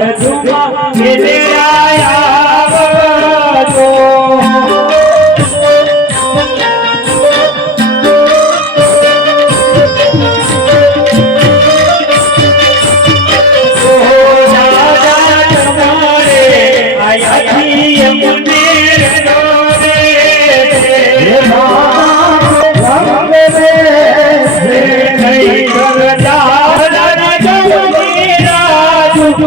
ભગત સુખ મેળે આયા ભગત